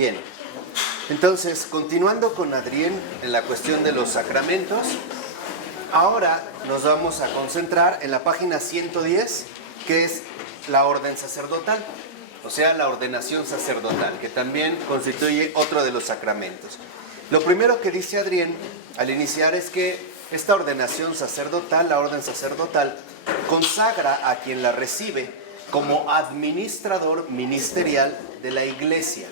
Bien, entonces, continuando con Adrián en la cuestión de los sacramentos, ahora nos vamos a concentrar en la página 110, que es la orden sacerdotal, o sea, la ordenación sacerdotal, que también constituye otro de los sacramentos. Lo primero que dice Adrián al iniciar es que esta ordenación sacerdotal, la orden sacerdotal, consagra a quien la recibe como administrador ministerial de la iglesia.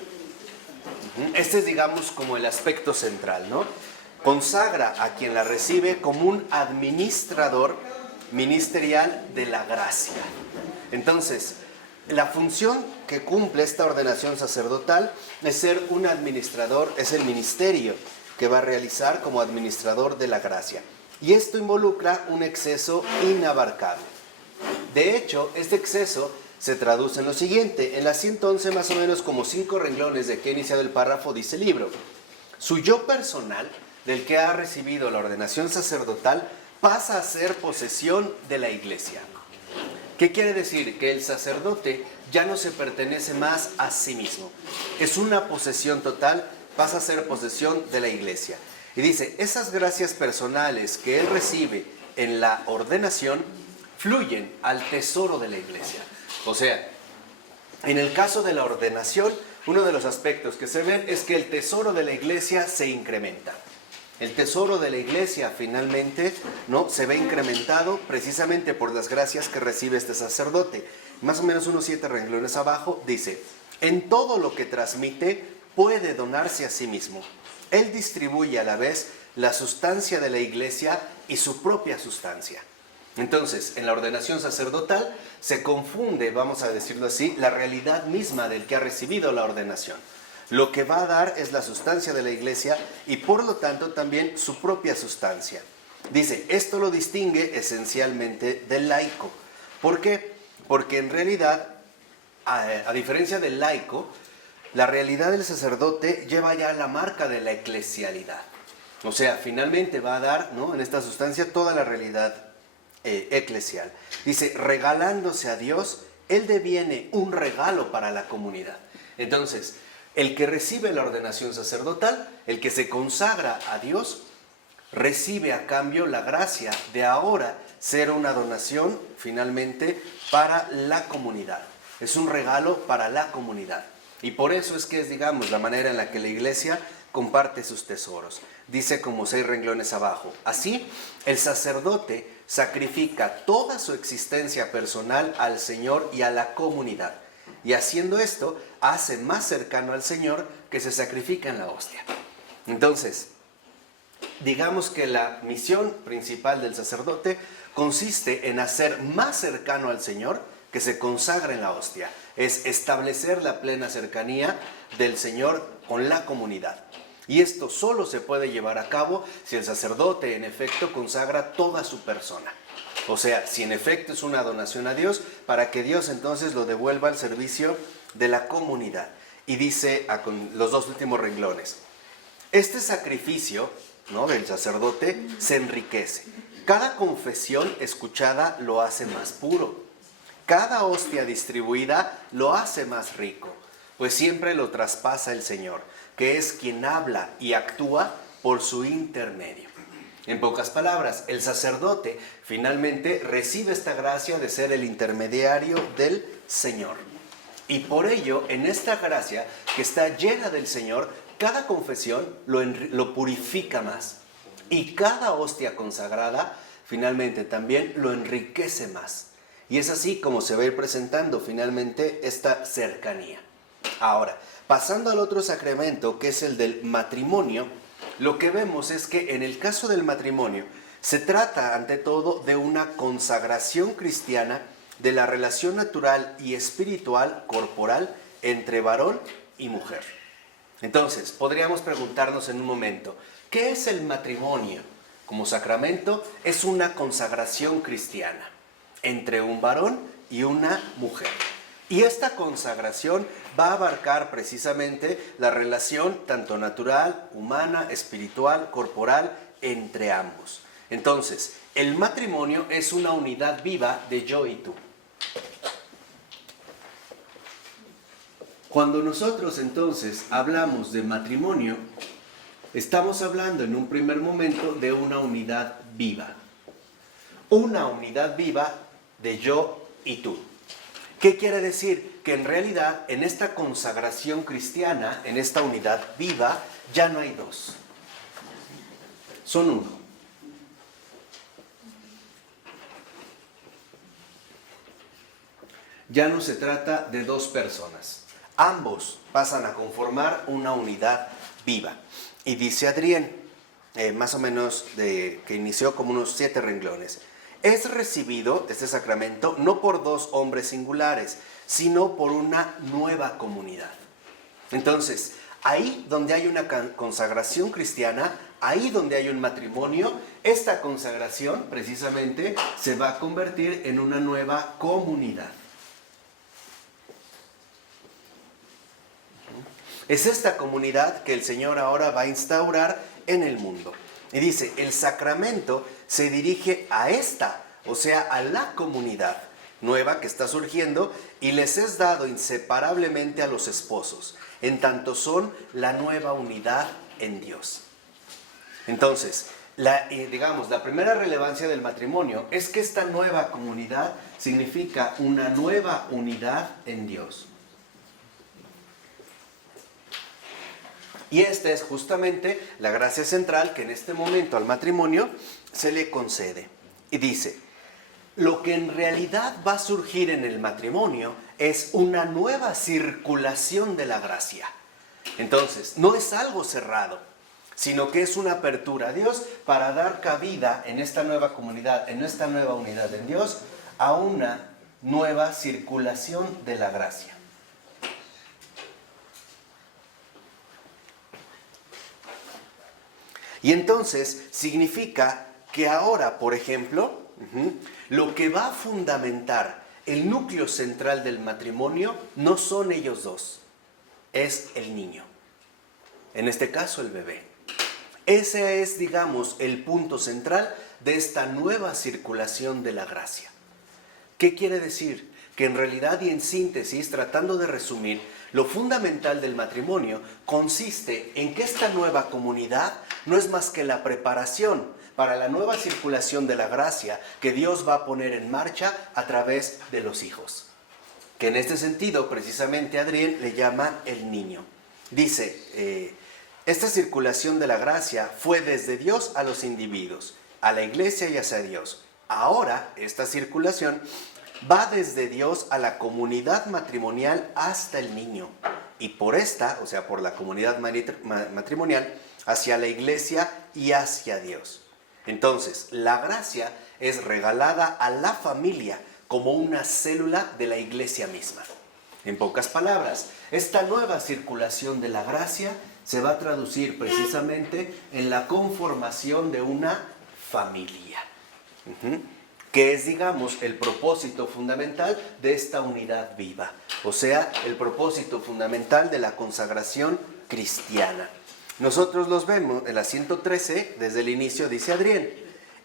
Este es, digamos, como el aspecto central, ¿no? Consagra a quien la recibe como un administrador ministerial de la gracia. Entonces, la función que cumple esta ordenación sacerdotal es ser un administrador, es el ministerio que va a realizar como administrador de la gracia. Y esto involucra un exceso inabarcable. De hecho, este exceso se traduce en lo siguiente. En la 111, más o menos como 5 renglones de que ha iniciado el párrafo, dice el libro: su yo personal, del que ha recibido la ordenación sacerdotal, pasa a ser posesión de la iglesia. ¿Qué quiere decir? Que el sacerdote ya no se pertenece más a sí mismo. Es una posesión total, pasa a ser posesión de la iglesia. Y dice, esas gracias personales que él recibe en la ordenación fluyen al tesoro de la iglesia. O sea, en el caso de la ordenación, uno de los aspectos que se ven es que el tesoro de la iglesia se incrementa. El tesoro de la iglesia finalmente, ¿no?, se ve incrementado precisamente por las gracias que recibe este sacerdote. Más o menos unos 7 renglones abajo dice, en todo lo que transmite puede donarse a sí mismo. Él distribuye a la vez la sustancia de la iglesia y su propia sustancia. Entonces, en la ordenación sacerdotal se confunde, vamos a decirlo así, la realidad misma del que ha recibido la ordenación. Lo que va a dar es la sustancia de la iglesia y por lo tanto también su propia sustancia. Dice, esto lo distingue esencialmente del laico. ¿Por qué? Porque en realidad, a diferencia del laico, la realidad del sacerdote lleva ya la marca de la eclesialidad. O sea, finalmente va a dar, ¿no?, en esta sustancia toda la realidad eclesial. Dice, regalándose a Dios, Él deviene un regalo para la comunidad. Entonces, el que recibe la ordenación sacerdotal, el que se consagra a Dios, recibe a cambio la gracia de ahora ser una donación finalmente para la comunidad. Es un regalo para la comunidad. Y por eso es que es, digamos, la manera en la que la iglesia comparte sus tesoros. Dice como 6 renglones abajo. Así, el sacerdote sacrifica toda su existencia personal al Señor y a la comunidad. Y haciendo esto, hace más cercano al Señor que se sacrifica en la hostia. Entonces, digamos que la misión principal del sacerdote consiste en hacer más cercano al Señor que se consagra en la hostia. Es establecer la plena cercanía del Señor con la comunidad. Y esto solo se puede llevar a cabo si el sacerdote en efecto consagra toda su persona. O sea, si en efecto es una donación a Dios, para que Dios entonces lo devuelva al servicio de la comunidad. Y dice con los 2 últimos renglones, este sacrificio, ¿no?, del sacerdote se enriquece. Cada confesión escuchada lo hace más puro. Cada hostia distribuida lo hace más rico, pues siempre lo traspasa el Señor, que es quien habla y actúa por su intermedio. En pocas palabras, el sacerdote finalmente recibe esta gracia de ser el intermediario del Señor. Y por ello, en esta gracia que está llena del Señor, cada confesión lo purifica más. Y cada hostia consagrada finalmente también lo enriquece más. Y es así como se va a ir presentando finalmente esta cercanía. Ahora, pasando al otro sacramento, que es el del matrimonio, lo que vemos es que en el caso del matrimonio se trata ante todo de una consagración cristiana de la relación natural y espiritual corporal entre varón y mujer. Entonces, podríamos preguntarnos en un momento, ¿qué es el matrimonio? Como sacramento, es una consagración cristiana entre un varón y una mujer. Y esta consagración va a abarcar precisamente la relación tanto natural, humana, espiritual, corporal, entre ambos. Entonces, el matrimonio es una unidad viva de yo y tú. Cuando nosotros entonces hablamos de matrimonio, estamos hablando en un primer momento de una unidad viva. Una unidad viva de yo y tú. ¿Qué quiere decir? Que en realidad en esta consagración cristiana, en esta unidad viva, ya no hay dos. Son uno. Ya no se trata de dos personas. Ambos pasan a conformar una unidad viva. Y dice Adrián, más o menos que inició como unos 7 renglones. Es recibido este sacramento no por dos hombres singulares, sino por una nueva comunidad. Entonces, ahí donde hay una consagración cristiana, ahí donde hay un matrimonio, esta consagración precisamente se va a convertir en una nueva comunidad. Es esta comunidad que el Señor ahora va a instaurar en el mundo. Y dice, el sacramento se dirige a esta, o sea, a la comunidad nueva que está surgiendo y les es dado inseparablemente a los esposos, en tanto son la nueva unidad en Dios. Entonces, la primera relevancia del matrimonio es que esta nueva comunidad significa una nueva unidad en Dios. Y esta es justamente la gracia central que en este momento al matrimonio se le concede. Y dice, lo que en realidad va a surgir en el matrimonio es una nueva circulación de la gracia. Entonces, no es algo cerrado, sino que es una apertura a Dios para dar cabida en esta nueva comunidad, en esta nueva unidad en Dios, a una nueva circulación de la gracia. Y entonces significa que ahora, por ejemplo, lo que va a fundamentar el núcleo central del matrimonio no son ellos dos, es el niño. En este caso, el bebé. Ese es, digamos, el punto central de esta nueva circulación de la gracia. ¿Qué quiere decir? Que en realidad y en síntesis, tratando de resumir, lo fundamental del matrimonio consiste en que esta nueva comunidad no es más que la preparación para la nueva circulación de la gracia que Dios va a poner en marcha a través de los hijos. Que en este sentido, precisamente, Adrián le llama el niño. Dice, esta circulación de la gracia fue desde Dios a los individuos, a la iglesia y hacia Dios. Ahora, esta circulación va desde Dios a la comunidad matrimonial hasta el niño. Y por esta, o sea, por la comunidad matrimonial, hacia la iglesia y hacia Dios. Entonces, la gracia es regalada a la familia como una célula de la iglesia misma. En pocas palabras, esta nueva circulación de la gracia se va a traducir precisamente en la conformación de una familia. Que es, digamos, el propósito fundamental de esta unidad viva, o sea, el propósito fundamental de la consagración cristiana. Nosotros los vemos en la 113, desde el inicio, dice Adrián,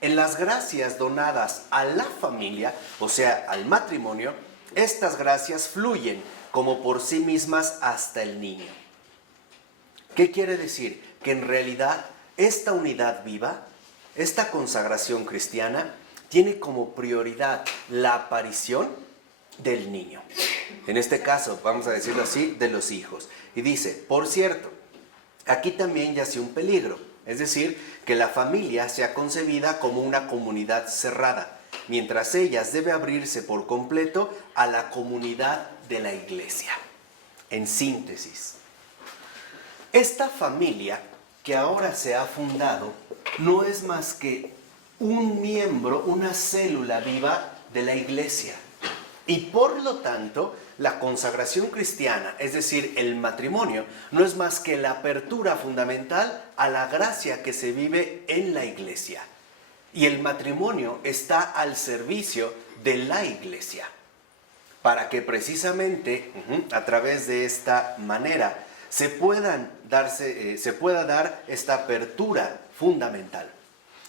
en las gracias donadas a la familia, o sea, al matrimonio, estas gracias fluyen como por sí mismas hasta el niño. ¿Qué quiere decir? Que en realidad esta unidad viva, esta consagración cristiana, tiene como prioridad la aparición del niño. En este caso, vamos a decirlo así, de los hijos. Y dice, por cierto, aquí también yace un peligro, es decir, que la familia sea concebida como una comunidad cerrada, mientras ellas debe abrirse por completo a la comunidad de la iglesia. En síntesis, esta familia que ahora se ha fundado no es más que un miembro, una célula viva de la iglesia. Y por lo tanto, la consagración cristiana, es decir, el matrimonio, no es más que la apertura fundamental a la gracia que se vive en la iglesia. Y el matrimonio está al servicio de la iglesia, para que precisamente a través de esta manera se pueda dar esta apertura fundamental.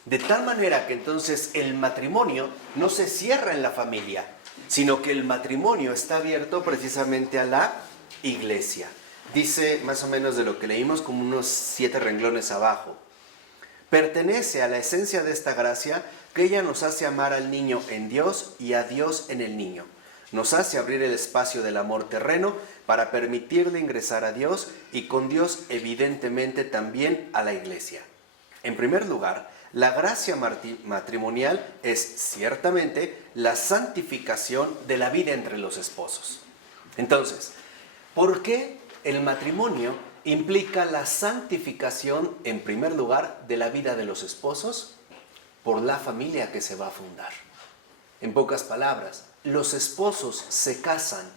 De tal manera que entonces el matrimonio no se cierra en la familia, sino que el matrimonio está abierto precisamente a la iglesia. Dice más o menos de lo que leímos, como unos 7 renglones abajo. Pertenece a la esencia de esta gracia que ella nos hace amar al niño en Dios y a Dios en el niño. Nos hace abrir el espacio del amor terreno para permitirle ingresar a Dios y con Dios evidentemente también a la iglesia. En primer lugar, la gracia matrimonial es ciertamente la santificación de la vida entre los esposos. Entonces, ¿por qué el matrimonio implica la santificación, en primer lugar, de la vida de los esposos? Por la familia que se va a fundar. En pocas palabras, los esposos se casan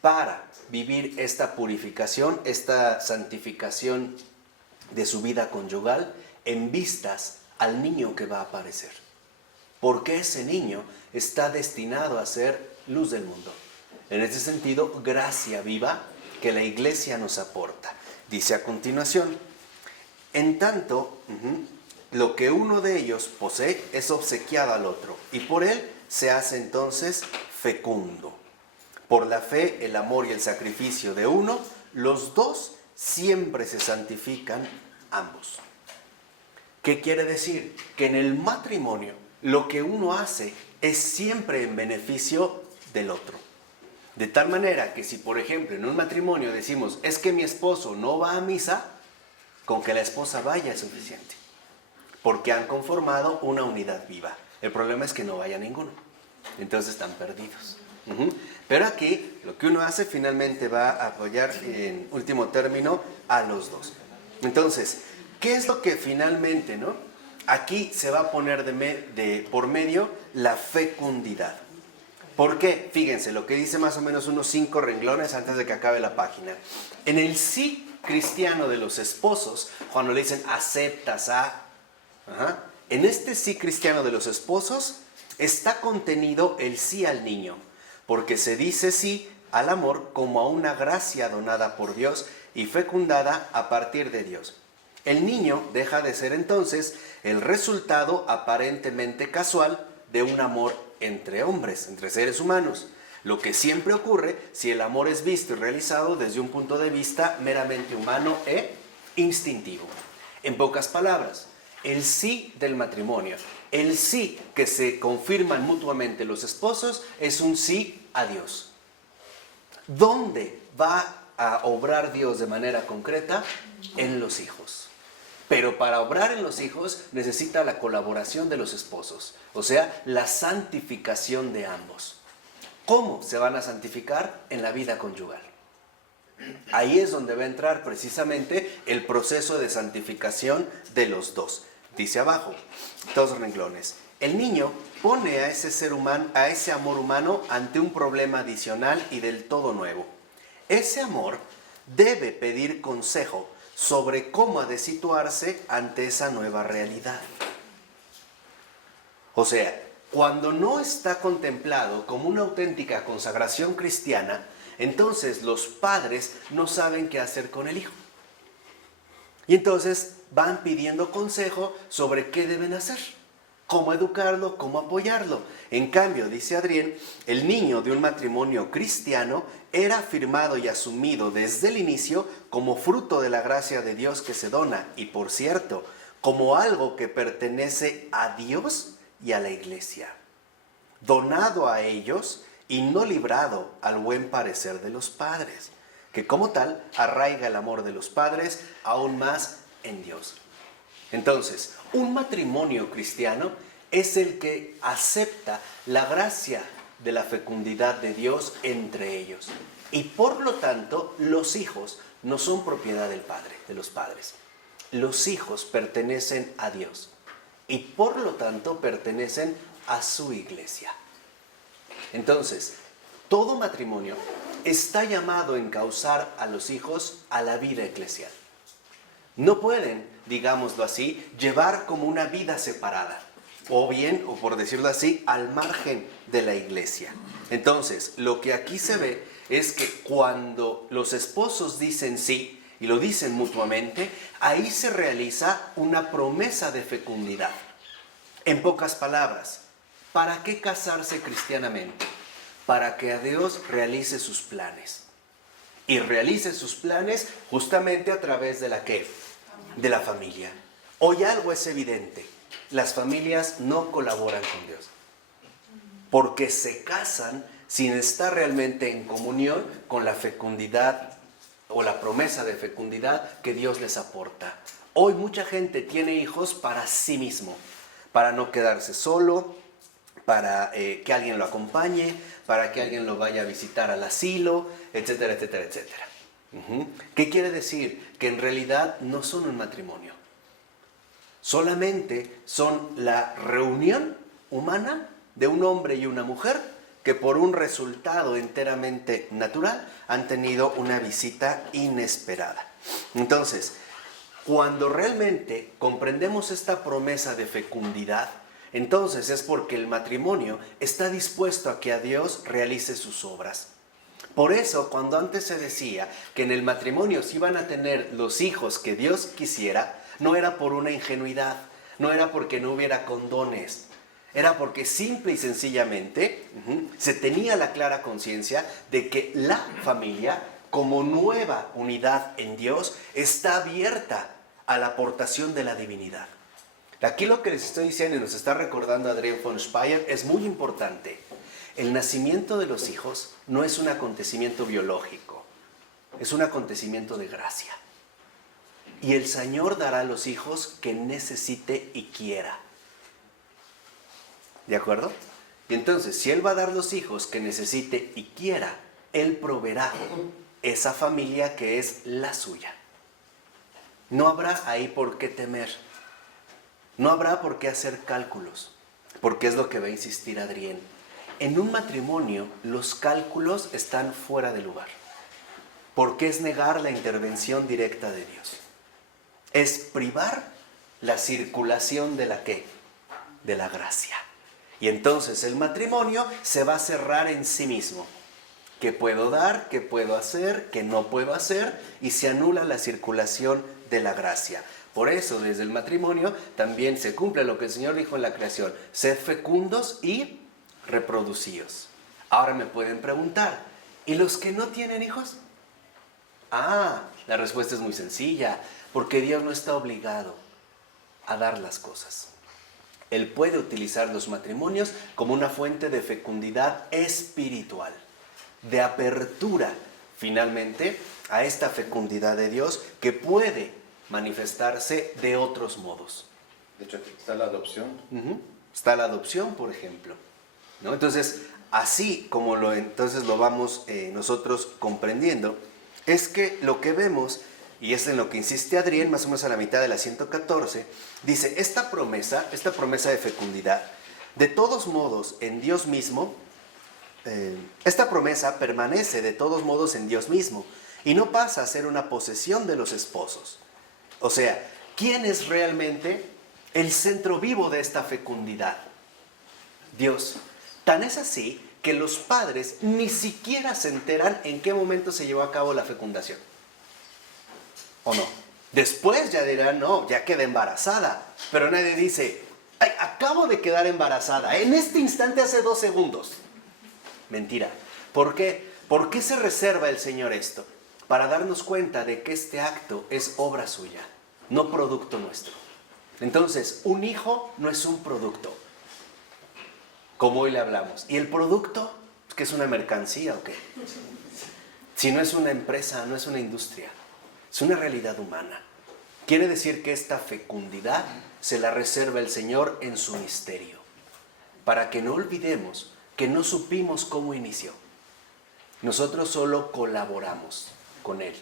para vivir esta purificación, esta santificación de su vida conyugal en vistas al niño que va a aparecer. Porque ese niño está destinado a ser luz del mundo. En este sentido, gracia viva que la iglesia nos aporta. Dice a continuación, en tanto, lo que uno de ellos posee es obsequiado al otro, y por él se hace entonces fecundo. Por la fe, el amor y el sacrificio de uno, los dos siempre se santifican ambos. ¿Qué quiere decir? Que en el matrimonio lo que uno hace es siempre en beneficio del otro. De tal manera que si, por ejemplo, en un matrimonio decimos, es que mi esposo no va a misa, con que la esposa vaya es suficiente. Porque han conformado una unidad viva. El problema es que no vaya ninguno. Entonces están perdidos. Pero aquí lo que uno hace finalmente va a apoyar en último término a los dos. Entonces, ¿qué es lo que finalmente, no? Aquí se va a poner por medio la fecundidad. ¿Por qué? Fíjense, lo que dice más o menos unos 5 renglones antes de que acabe la página. En el sí cristiano de los esposos, cuando le dicen aceptas a... en este sí cristiano de los esposos está contenido el sí al niño, porque se dice sí al amor como a una gracia donada por Dios y fecundada a partir de Dios. El niño deja de ser entonces el resultado aparentemente casual de un amor entre hombres, entre seres humanos, lo que siempre ocurre si el amor es visto y realizado desde un punto de vista meramente humano e instintivo. En pocas palabras, el sí del matrimonio, el sí que se confirman mutuamente los esposos, es un sí a Dios. ¿Dónde va a obrar Dios de manera concreta? En los hijos. Pero para obrar en los hijos necesita la colaboración de los esposos, o sea, la santificación de ambos. ¿Cómo se van a santificar? En la vida conyugal. Ahí es donde va a entrar precisamente el proceso de santificación de los dos. Dice abajo, 2 renglones. El niño pone a ese ser humano, a ese amor humano ante un problema adicional y del todo nuevo. Ese amor debe pedir consejo sobre cómo ha de situarse ante esa nueva realidad. O sea, cuando no está contemplado como una auténtica consagración cristiana, entonces los padres no saben qué hacer con el hijo. Y entonces van pidiendo consejo sobre qué deben hacer, cómo educarlo, cómo apoyarlo. En cambio, dice Adrián, el niño de un matrimonio cristiano era afirmado y asumido desde el inicio como fruto de la gracia de Dios que se dona y, por cierto, como algo que pertenece a Dios y a la iglesia, donado a ellos y no librado al buen parecer de los padres, que como tal arraiga el amor de los padres aún más en Dios. Entonces, un matrimonio cristiano es el que acepta la gracia de la fecundidad de Dios entre ellos. Y por lo tanto, los hijos no son propiedad del padre, de los padres. Los hijos pertenecen a Dios y por lo tanto pertenecen a su iglesia. Entonces, todo matrimonio está llamado a encauzar a los hijos a la vida eclesial. No pueden, digámoslo así, llevar como una vida separada, o bien, o por decirlo así, al margen de la iglesia. Entonces, lo que aquí se ve es que cuando los esposos dicen sí, y lo dicen mutuamente, ahí se realiza una promesa de fecundidad. En pocas palabras, ¿para qué casarse cristianamente? Para que a Dios realice sus planes. y realice sus planes justamente a través de la ¿qué? De la familia. Hoy algo es evidente, las familias no colaboran con Dios, porque se casan sin estar realmente en comunión con la fecundidad o la promesa de fecundidad que Dios les aporta. Hoy mucha gente tiene hijos para sí mismo, para no quedarse solo, para que alguien lo acompañe, para que alguien lo vaya a visitar al asilo, etcétera, etcétera, etcétera. ¿Qué quiere decir? Que en realidad no son un matrimonio. Solamente son la reunión humana de un hombre y una mujer que por un resultado enteramente natural han tenido una visita inesperada. Entonces, cuando realmente comprendemos esta promesa de fecundidad, entonces es porque el matrimonio está dispuesto a que a Dios realice sus obras. Por eso, cuando antes se decía que en el matrimonio se iban a tener los hijos que Dios quisiera, no era por una ingenuidad, no era porque no hubiera condones, era porque simple y sencillamente se tenía la clara conciencia de que la familia, como nueva unidad en Dios, está abierta a la aportación de la divinidad. Aquí lo que les estoy diciendo y nos está recordando Adrienne von Speyer es muy importante. El nacimiento de los hijos no es un acontecimiento biológico, es un acontecimiento de gracia. Y el Señor dará a los hijos que necesite y quiera. ¿De acuerdo? Y entonces, si Él va a dar los hijos que necesite y quiera, Él proveerá esa familia que es la suya. No habrá ahí por qué temer. No habrá por qué hacer cálculos, porque es lo que va a insistir Adrienne. En un matrimonio, los cálculos están fuera de lugar, porque es negar la intervención directa de Dios. Es privar la circulación de la ¿qué? De la gracia. Y entonces el matrimonio se va a cerrar en sí mismo. ¿Qué puedo dar? ¿Qué puedo hacer? ¿Qué no puedo hacer? Y se anula la circulación de la gracia. Por eso, desde el matrimonio también se cumple lo que el Señor dijo en la creación: sed fecundos y reproducíos. Ahora me pueden preguntar, ¿y los que no tienen hijos? La respuesta es muy sencilla, porque Dios no está obligado a dar las cosas. Él puede utilizar los matrimonios como una fuente de fecundidad espiritual, de apertura, finalmente, a esta fecundidad de Dios que puede manifestarse de otros modos. De hecho, aquí está la adopción. Está la adopción, por ejemplo, ¿no? Entonces, así como lo vamos nosotros comprendiendo, es que lo que vemos, y es en lo que insiste Adrienne, más o menos a la mitad de la 114, dice, esta promesa de fecundidad, de todos modos en Dios mismo, esta promesa permanece de todos modos en Dios mismo, y no pasa a ser una posesión de los esposos. O sea, ¿quién es realmente el centro vivo de esta fecundidad? Dios. Tan es así que los padres ni siquiera se enteran en qué momento se llevó a cabo la fecundación. ¿O no? Después ya dirán, no, ya quedé embarazada. Pero nadie dice, ay, acabo de quedar embarazada, en este instante hace 2 segundos. Mentira. ¿Por qué? ¿Por qué se reserva el Señor esto? Para darnos cuenta de que este acto es obra suya, no producto nuestro. Entonces, un hijo no es un producto, como hoy le hablamos. ¿Y el producto? ¿Que es una mercancía o qué? Si no es una empresa, no es una industria, es una realidad humana. Quiere decir que esta fecundidad se la reserva el Señor en su misterio, para que no olvidemos que no supimos cómo inició. Nosotros solo colaboramos con Él.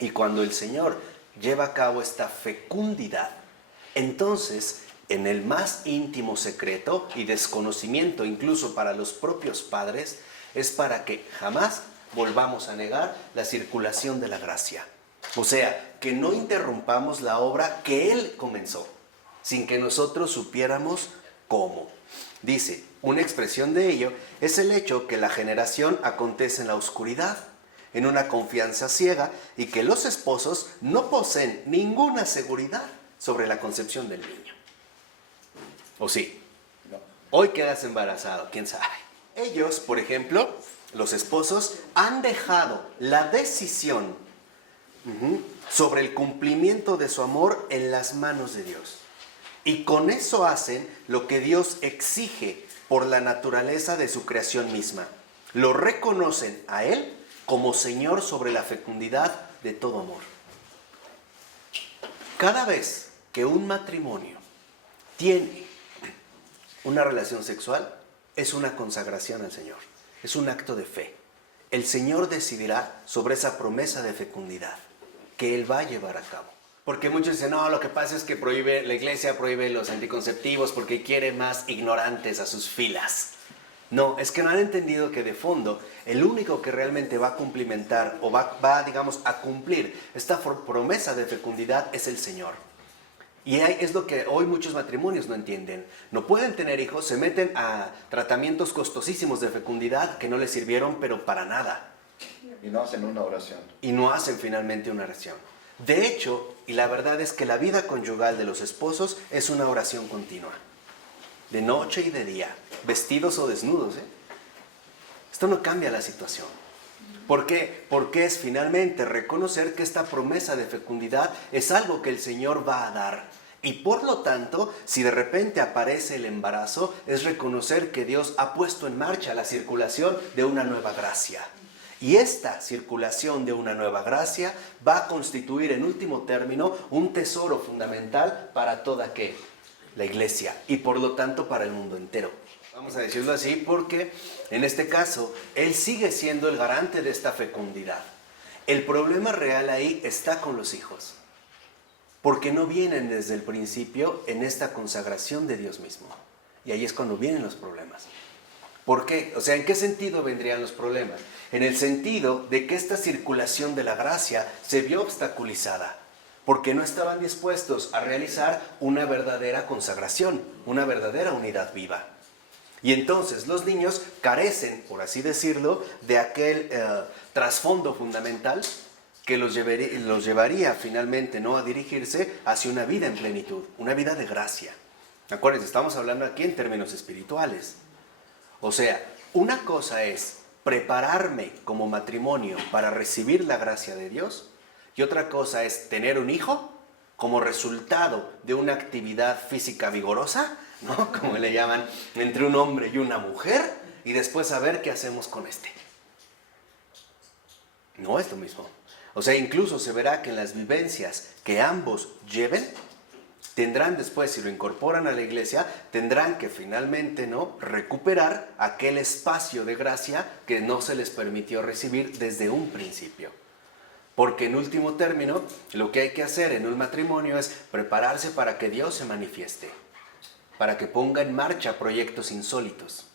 Y cuando el Señor lleva a cabo esta fecundidad, entonces, en el más íntimo secreto y desconocimiento incluso para los propios padres, es para que jamás volvamos a negar la circulación de la gracia. O sea, que no interrumpamos la obra que Él comenzó, sin que nosotros supiéramos cómo. Dice, una expresión de ello es el hecho que la generación acontece en la oscuridad, en una confianza ciega, y que los esposos no poseen ninguna seguridad sobre la concepción del niño. ¿O sí? No. Hoy quedas embarazado, quién sabe. Ellos, por ejemplo, los esposos han dejado la decisión sobre el cumplimiento de su amor en las manos de Dios. Y con eso hacen lo que Dios exige por la naturaleza de su creación misma. Lo reconocen a Él como Señor sobre la fecundidad de todo amor. Cada vez que un matrimonio tiene una relación sexual, es una consagración al Señor. Es un acto de fe. El Señor decidirá sobre esa promesa de fecundidad que Él va a llevar a cabo. Porque muchos dicen, no, lo que pasa es que la iglesia prohíbe los anticonceptivos porque quiere más ignorantes a sus filas. No, es que no han entendido que de fondo el único que realmente va a cumplimentar o va digamos, a cumplir esta promesa de fecundidad es el Señor. Y es lo que hoy muchos matrimonios no entienden. No pueden tener hijos, se meten a tratamientos costosísimos de fecundidad que no les sirvieron, pero para nada. Y no hacen una oración. Y no hacen finalmente una oración. De hecho, y la verdad es que la vida conyugal de los esposos es una oración continua. De noche y de día, vestidos o desnudos. Esto no cambia la situación. ¿Por qué? Porque es finalmente reconocer que esta promesa de fecundidad es algo que el Señor va a dar. Y por lo tanto, si de repente aparece el embarazo, es reconocer que Dios ha puesto en marcha la circulación de una nueva gracia. Y esta circulación de una nueva gracia va a constituir en último término un tesoro fundamental para toda la iglesia y por lo tanto para el mundo entero. Vamos a decirlo así porque en este caso Él sigue siendo el garante de esta fecundidad. El problema real ahí está con los hijos, porque no vienen desde el principio en esta consagración de Dios mismo. Y ahí es cuando vienen los problemas. ¿Por qué? O sea, ¿en qué sentido vendrían los problemas? En el sentido de que esta circulación de la gracia se vio obstaculizada, porque no estaban dispuestos a realizar una verdadera consagración, una verdadera unidad viva. Y entonces los niños carecen, por así decirlo, de aquel trasfondo fundamental que los llevaría finalmente, ¿no?, a dirigirse hacia una vida en plenitud, una vida de gracia. Acuérdense, estamos hablando aquí en términos espirituales. O sea, una cosa es prepararme como matrimonio para recibir la gracia de Dios y otra cosa es tener un hijo como resultado de una actividad física vigorosa, ¿no?, como le llaman, entre un hombre y una mujer, y después saber qué hacemos con este. No es lo mismo. O sea, incluso se verá que en las vivencias que ambos lleven, tendrán después, si lo incorporan a la iglesia, tendrán que finalmente, ¿no?, recuperar aquel espacio de gracia que no se les permitió recibir desde un principio. Porque en último término, lo que hay que hacer en un matrimonio es prepararse para que Dios se manifieste, para que ponga en marcha proyectos insólitos.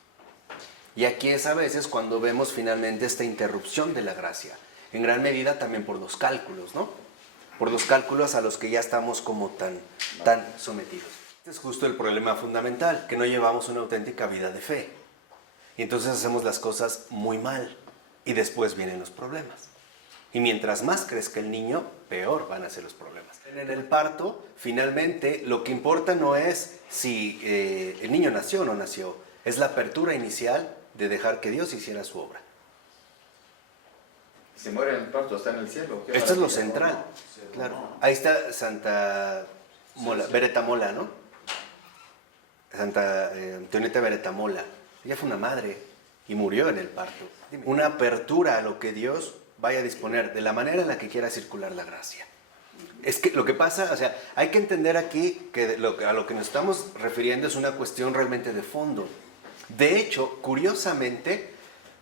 Y aquí es a veces cuando vemos finalmente esta interrupción de la gracia, en gran medida también por los cálculos, ¿no? Por los cálculos a los que ya estamos como tan sometidos. Este es justo el problema fundamental, que no llevamos una auténtica vida de fe. Y entonces hacemos las cosas muy mal y después vienen los problemas. Y mientras más crezca el niño, peor van a ser los problemas. En el parto, finalmente, lo que importa no es si el niño nació o no nació, es la apertura inicial de dejar que Dios hiciera su obra. Si muere en el parto, está en el cielo. Esto es lo central, claro. Ahí está Santa Mola, Beretta-Mola, ¿no? Santa Antonieta Beretta-Mola. Ella fue una madre y murió en el parto. Una apertura a lo que Dios vaya a disponer, de la manera en la que quiera circular la gracia. Es que lo que pasa, o sea, hay que entender aquí que a lo que nos estamos refiriendo es una cuestión realmente de fondo. De hecho, curiosamente,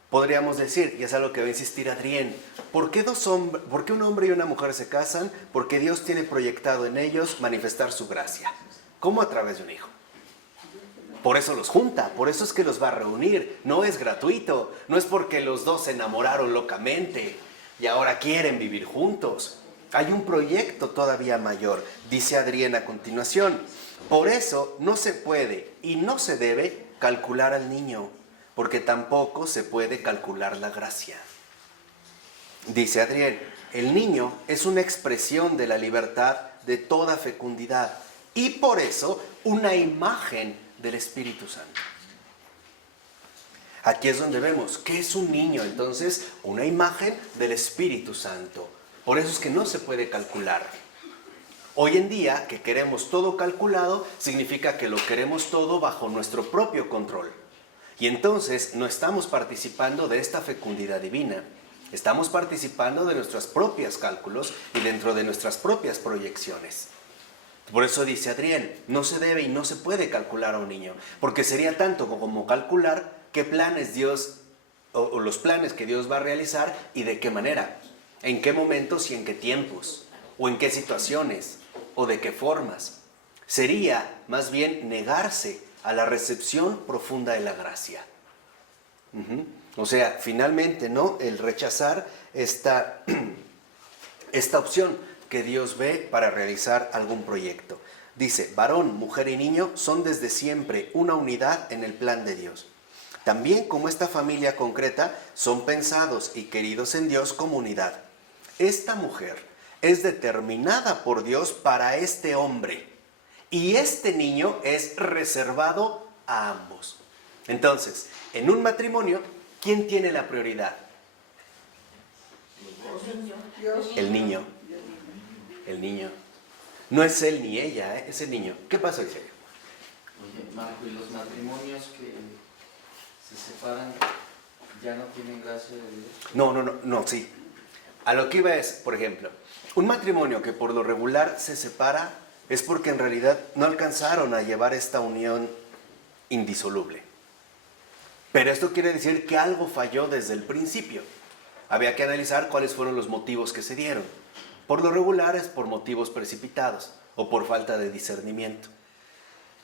podríamos decir, y es a lo que va a insistir Adrián, ¿por qué un hombre y una mujer se casan? Porque Dios tiene proyectado en ellos manifestar su gracia. ¿Cómo? A través de un hijo. Por eso los junta, por eso es que los va a reunir. No es gratuito, no es porque los dos se enamoraron locamente y ahora quieren vivir juntos. Hay un proyecto todavía mayor, dice Adrián a continuación. Por eso no se puede y no se debe calcular al niño, porque tampoco se puede calcular la gracia. Dice Adrián, el niño es una expresión de la libertad de toda fecundidad y por eso una imagen del Espíritu Santo. Aquí es donde vemos, ¿qué es un niño? Entonces, una imagen del Espíritu Santo. Por eso es que no se puede calcular. Hoy en día, que queremos todo calculado, significa que lo queremos todo bajo nuestro propio control. Y entonces no estamos participando de esta fecundidad divina. Estamos participando de nuestros propios cálculos y dentro de nuestras propias proyecciones. Por eso dice Adrián, no se debe y no se puede calcular a un niño, porque sería tanto como calcular qué planes Dios, o los planes que Dios va a realizar y de qué manera, en qué momentos y en qué tiempos, o en qué situaciones, o de qué formas. Sería más bien negarse a la recepción profunda de la gracia. O sea, finalmente, ¿no? El rechazar esta opción que Dios ve para realizar algún proyecto. Dice, varón, mujer y niño son desde siempre una unidad en el plan de Dios. También como esta familia concreta son pensados y queridos en Dios como unidad. Esta mujer es determinada por Dios para este hombre y este niño es reservado a ambos. Entonces, en un matrimonio, ¿quién tiene la prioridad? El niño. El niño. No es él ni ella, es el niño. ¿Qué pasó, Isaías? Oye, Marco, ¿y los matrimonios que se separan ya no tienen gracia de Dios? No, sí. A lo que iba es, por ejemplo, un matrimonio que por lo regular se separa es porque en realidad no alcanzaron a llevar esta unión indisoluble. Pero esto quiere decir que algo falló desde el principio. Había que analizar cuáles fueron los motivos que se dieron. Por lo regular es por motivos precipitados o por falta de discernimiento.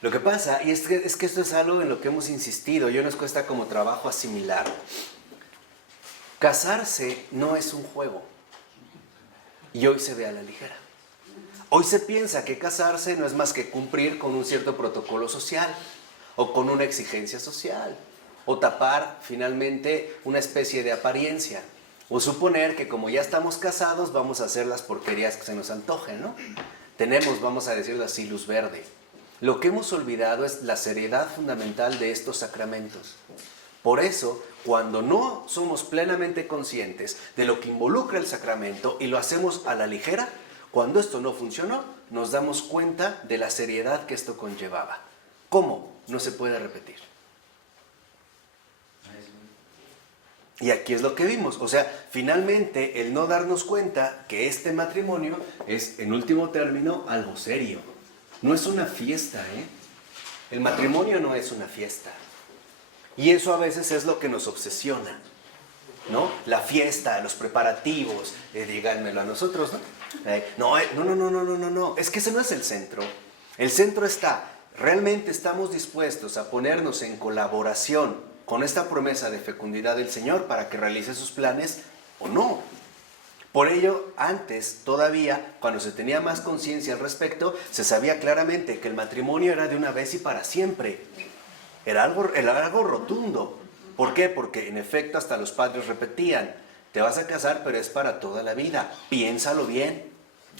Lo que pasa, y es que esto es algo en lo que hemos insistido, y nos cuesta como trabajo asimilar. Casarse no es un juego. Y hoy se ve a la ligera. Hoy se piensa que casarse no es más que cumplir con un cierto protocolo social o con una exigencia social o tapar finalmente una especie de apariencia o suponer que como ya estamos casados vamos a hacer las porquerías que se nos antojen, ¿no? Tenemos, vamos a decirlo así, luz verde. Lo que hemos olvidado es la seriedad fundamental de estos sacramentos. Por eso, cuando no somos plenamente conscientes de lo que involucra el sacramento y lo hacemos a la ligera, cuando esto no funcionó, nos damos cuenta de la seriedad que esto conllevaba. ¿Cómo? No se puede repetir. Y aquí es lo que vimos. O sea, finalmente el no darnos cuenta que este matrimonio es, en último término, algo serio. No es una fiesta, ¿eh? El matrimonio no es una fiesta. Y eso a veces es lo que nos obsesiona, ¿no? La fiesta, los preparativos, díganmelo a nosotros, ¿no? No, es que ese no es el centro. El centro está, realmente estamos dispuestos a ponernos en colaboración con esta promesa de fecundidad del Señor para que realice sus planes o no. Por ello, antes todavía, cuando se tenía más conciencia al respecto, se sabía claramente que el matrimonio era de una vez y para siempre. Era algo rotundo. ¿Por qué? Porque en efecto hasta los padres repetían, te vas a casar pero es para toda la vida, piénsalo bien,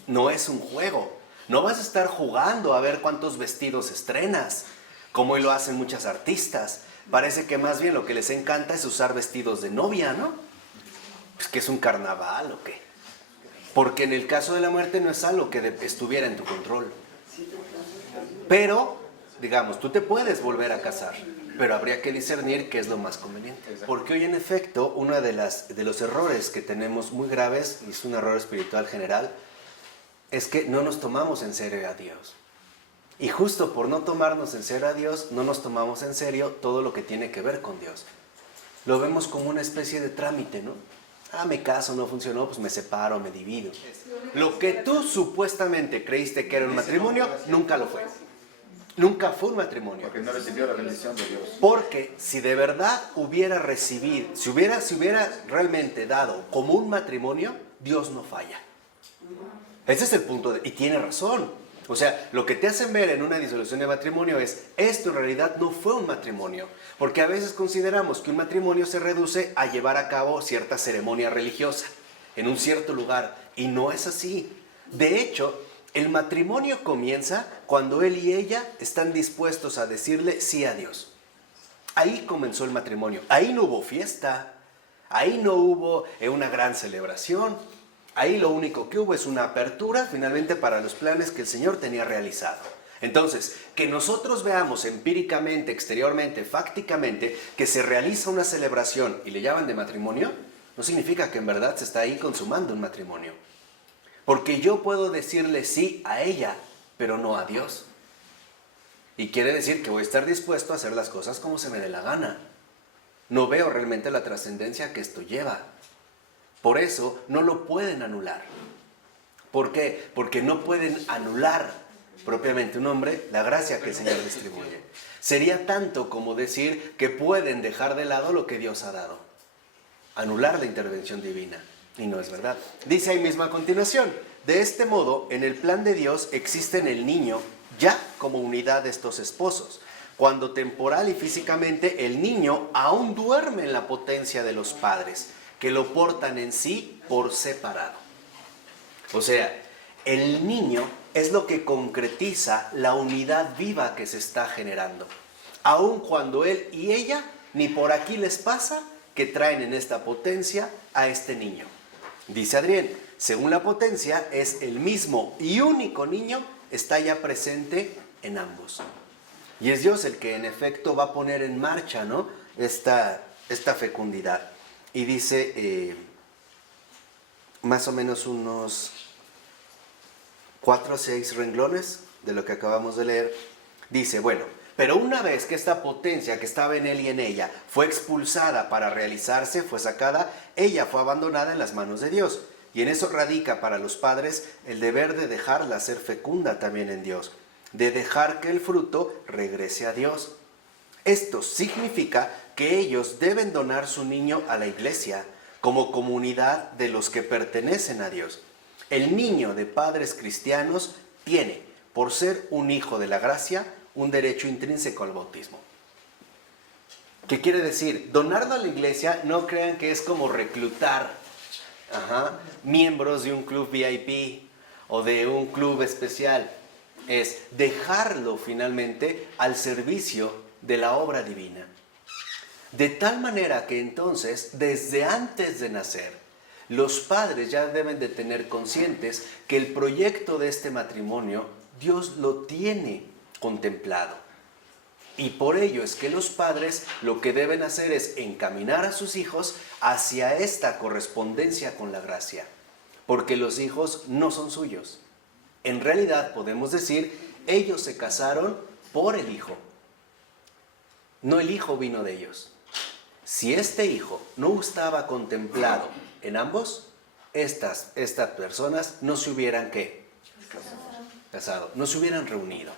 no es un juego, no vas a estar jugando a ver cuántos vestidos estrenas, como hoy lo hacen muchas artistas. Parece que más bien lo que les encanta es usar vestidos de novia, ¿no? Pues que es un carnaval o qué. Porque en el caso de la muerte no es algo que estuviera en tu control. Pero, digamos, tú te puedes volver a casar, pero habría que discernir qué es lo más conveniente. Porque hoy en efecto, uno de los errores que tenemos muy graves, y es un error espiritual general, es que no nos tomamos en serio a Dios. Y justo por no tomarnos en serio a Dios, no nos tomamos en serio todo lo que tiene que ver con Dios. Lo vemos como una especie de trámite, ¿no? Me caso, no funcionó, pues me separo, me divido. Lo que tú supuestamente creíste que era un matrimonio, nunca lo fue. Nunca fue un matrimonio. Porque no recibió la bendición de Dios. Porque si de verdad hubiera recibido, si hubiera realmente dado como un matrimonio, Dios no falla. Ese es el punto, y tiene razón. O sea, lo que te hacen ver en una disolución de matrimonio es, esto en realidad no fue un matrimonio. Porque a veces consideramos que un matrimonio se reduce a llevar a cabo cierta ceremonia religiosa en un cierto lugar. Y no es así. De hecho, el matrimonio comienza cuando él y ella están dispuestos a decirle sí a Dios. Ahí comenzó el matrimonio. Ahí no hubo fiesta. Ahí no hubo una gran celebración. Ahí lo único que hubo es una apertura finalmente para los planes que el Señor tenía realizado. Entonces, que nosotros veamos empíricamente, exteriormente, fácticamente, que se realiza una celebración y le llaman de matrimonio, no significa que en verdad se está ahí consumando un matrimonio. Porque yo puedo decirle sí a ella, pero no a Dios. Y quiere decir que voy a estar dispuesto a hacer las cosas como se me dé la gana. No veo realmente la trascendencia que esto lleva. Por eso no lo pueden anular. ¿Por qué? Porque no pueden anular propiamente un hombre la gracia que el Señor distribuye. Sería tanto como decir que pueden dejar de lado lo que Dios ha dado. Anular la intervención divina. Y no es verdad. Dice ahí mismo a continuación: de este modo, en el plan de Dios existe en el niño ya como unidad de estos esposos, cuando temporal y físicamente el niño aún duerme en la potencia de los padres, que lo portan en sí por separado. O sea, el niño es lo que concretiza la unidad viva que se está generando, aun cuando él y ella ni por aquí les pasa que traen en esta potencia a este niño. Dice Adrián, según la potencia es el mismo y único niño, está ya presente en ambos. Y es Dios el que en efecto va a poner en marcha, ¿no?, esta fecundidad. Y dice más o menos unos 4 o 6 renglones de lo que acabamos de leer. Dice, bueno, pero una vez que esta potencia que estaba en él y en ella fue expulsada para realizarse, fue sacada, ella fue abandonada en las manos de Dios. Y en eso radica para los padres el deber de dejarla ser fecunda también en Dios, de dejar que el fruto regrese a Dios. Esto significa que ellos deben donar su niño a la iglesia como comunidad de los que pertenecen a Dios. El niño de padres cristianos tiene, por ser un hijo de la gracia, un derecho intrínseco al bautismo. ¿Qué quiere decir? Donarlo a la iglesia, no crean que es como reclutar miembros de un club VIP o de un club especial. Es dejarlo finalmente al servicio de la obra divina. De tal manera que entonces, desde antes de nacer, los padres ya deben de tener conscientes que el proyecto de este matrimonio, Dios lo tiene contemplado. Y por ello es que los padres lo que deben hacer es encaminar a sus hijos hacia esta correspondencia con la gracia. Porque los hijos no son suyos. En realidad podemos decir, ellos se casaron por el hijo. No el hijo vino de ellos. Si este hijo no estaba contemplado en ambos, estas personas no se hubieran casado, no se hubieran reunido.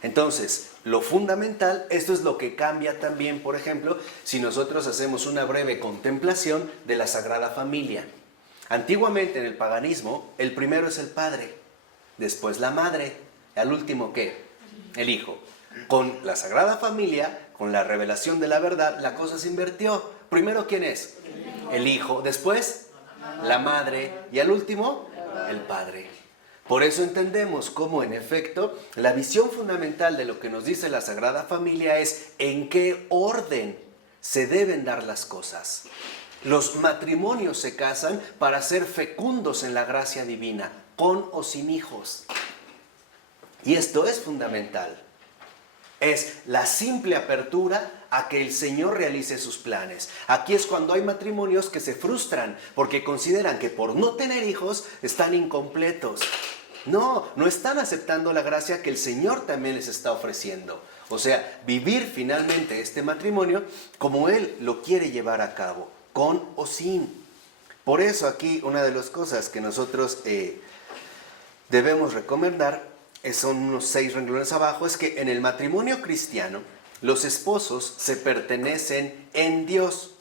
Entonces, lo fundamental, esto es lo que cambia también, por ejemplo, si nosotros hacemos una breve contemplación de la Sagrada Familia. Antiguamente en el paganismo, el primero es el padre, después la madre, al último ¿qué? El hijo. Con la Sagrada Familia, con la revelación de la verdad, la cosa se invirtió. Primero, ¿quién es? El hijo, después la madre y al último, el padre. Por eso entendemos cómo, en efecto, la visión fundamental de lo que nos dice la Sagrada Familia es en qué orden se deben dar las cosas. Los matrimonios se casan para ser fecundos en la gracia divina, con o sin hijos. Y esto es fundamental. Es la simple apertura a que el Señor realice sus planes. Aquí es cuando hay matrimonios que se frustran porque consideran que por no tener hijos están incompletos. No están aceptando la gracia que el Señor también les está ofreciendo. O sea, vivir finalmente este matrimonio como Él lo quiere llevar a cabo, con o sin. Por eso aquí una de las cosas que nosotros debemos recomendar, son unos 6 renglones abajo, es que en el matrimonio cristiano los esposos se pertenecen en Dios.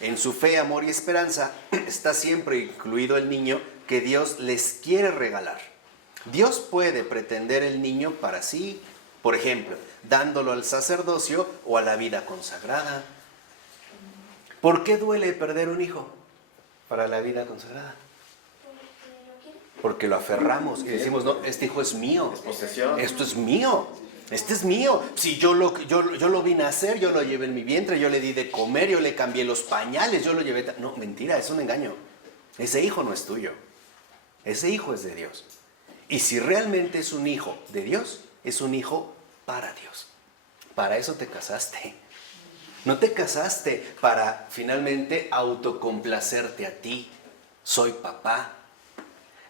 En su fe, amor y esperanza está siempre incluido el niño que Dios les quiere regalar. Dios puede pretender el niño para sí, por ejemplo, dándolo al sacerdocio o a la vida consagrada. ¿Por qué duele perder un hijo para la vida consagrada? Porque lo aferramos y decimos, no, este hijo es mío, Es posesión. esto es mío. Este es mío. Si yo lo vine a hacer, yo lo llevé en mi vientre, yo le di de comer, yo le cambié los pañales, yo lo llevé... No, mentira, es un engaño. Ese hijo no es tuyo. Ese hijo es de Dios. Y si realmente es un hijo de Dios, es un hijo para Dios. Para eso te casaste. No te casaste para finalmente autocomplacerte a ti. Soy papá.